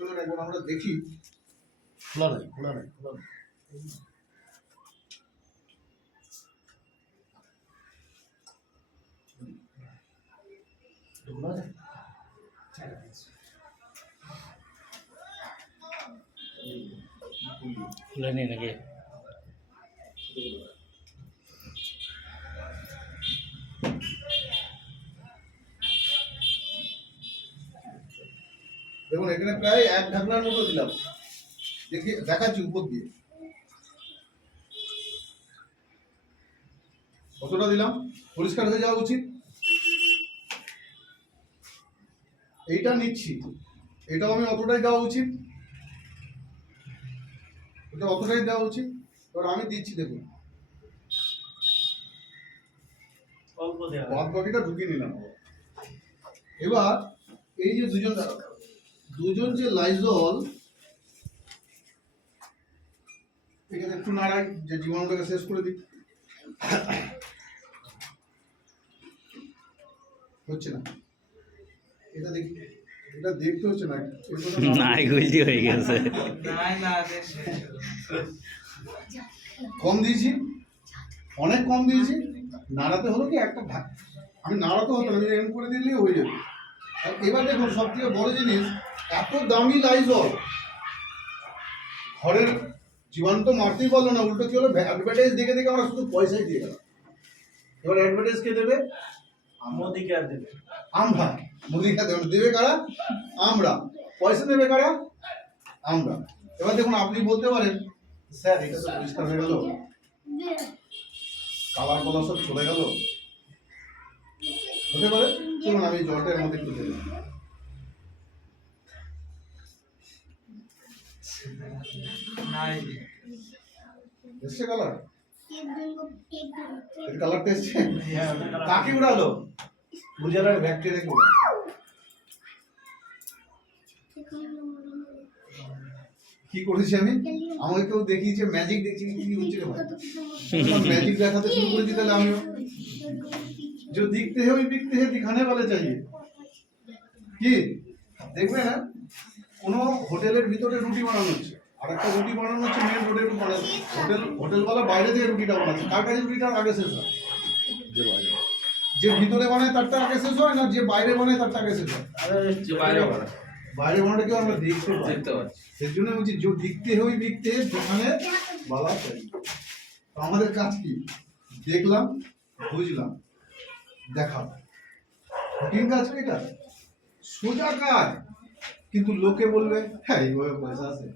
চলুন একবার আমরা দেখি। খোলা নাই খোলা নাই খোলা নাই। খোলা? খুলে নি নাকি দেখুন এখানে প্রায় এক ঢাকনার মতো দিলাম। দেখি দেখাচ্ছি উপর দিয়ে। কতটা দিলাম? পরিষ্কার হয়ে যাওয়া উচিত। এইটা নিচ্ছি। এটাও আমি অতটাই দেওয়া উচিত। এটা অতটাই দেওয়া উচিত। এবার আমি দিচ্ছি দেখুন। বাদ বাকিটা ঢুকিয়ে নিলাম। এবার এই যে দুজন দুজন যে লাইজল এখানে একটু নাড়াই যে জীবাণুটাকে শেষ করে দিই হচ্ছে না। এটা দেখি এটা দেখতে হচ্ছে না। নাই গুলজি হয়ে গেছে। কম দিয়েছি। অনেক কম দিয়েছি। নাড়াতে হলো কি একটা ভাগ। আমি নাড়াতে হতো আমি এরকম করে দিলেই হয়ে যাবে এবার দেখুন সব থেকে বড় জিনিস এত দামি লাইজল ঘরের জীবাণু তো মারতেই পারল না উল্টো কি হলো? অ্যাডভার্টাইজ দেখে দেখে আমরা শুধু পয়সাই দিয়ে গেলাম। এবার অ্যাডভার্টাইজ কে দেবে? মোদিকে আর দেবে আমরা। মুদিটা দেবে দেবে কারা? আমরা। পয়সা দেবে কারা? আমরা। এবার দেখুন আপনি বলতে পারেন স্যার এটা তো পরিষ্কার হয়ে গেল। কালার কলার সব চলে গেল। হতে পারে? চলুন আমি জলটা এর মধ্যে একটু দিলাম এসছে কালার কালার তো এসছে কাকে উড়ালো গুজরাট ব্যাকটেরিয়া কে কি করেছি আমি আমাকে কেউ দেখিয়েছে ম্যাজিক দেখছি কি হচ্ছে ম্যাজিক দেখাতে শুরু করে দিতে আমিও যে दिखते हैं ওই बिकते হে দিখানে বলে चाहिए কি দেখবে हैं কোনো হোটেলের ভিতরে রুটি বানানো হচ্ছে। আর একটা রুটি বানানো হচ্ছে মেন রোডে হোটেল হোটেলওয়ালা বাইরে থেকে রুটিটা বানাচ্ছে। কার কাছে রুটিটা আগে শেষ হয়? যে বাইরে। যে ভিতরে বানায় তারটা আগে শেষ হয় না যে বাইরে বানায় তারটা আগে শেষ হয়? বাইরে বানায়। বাইরে বানাটা কেউ আমরা দেখতে দেখতে পাই সেই জন্য বলছি যে দিকতে হই বিকতে দোকানে বলা চাই তো আমাদের কাজ কি? দেখলাম বুঝলাম দেখা কঠিন কাজ এটা? সোজা কাজ। কিন্তু লোকে বলবে হ্যাঁ এইভাবে পয়সা আছে।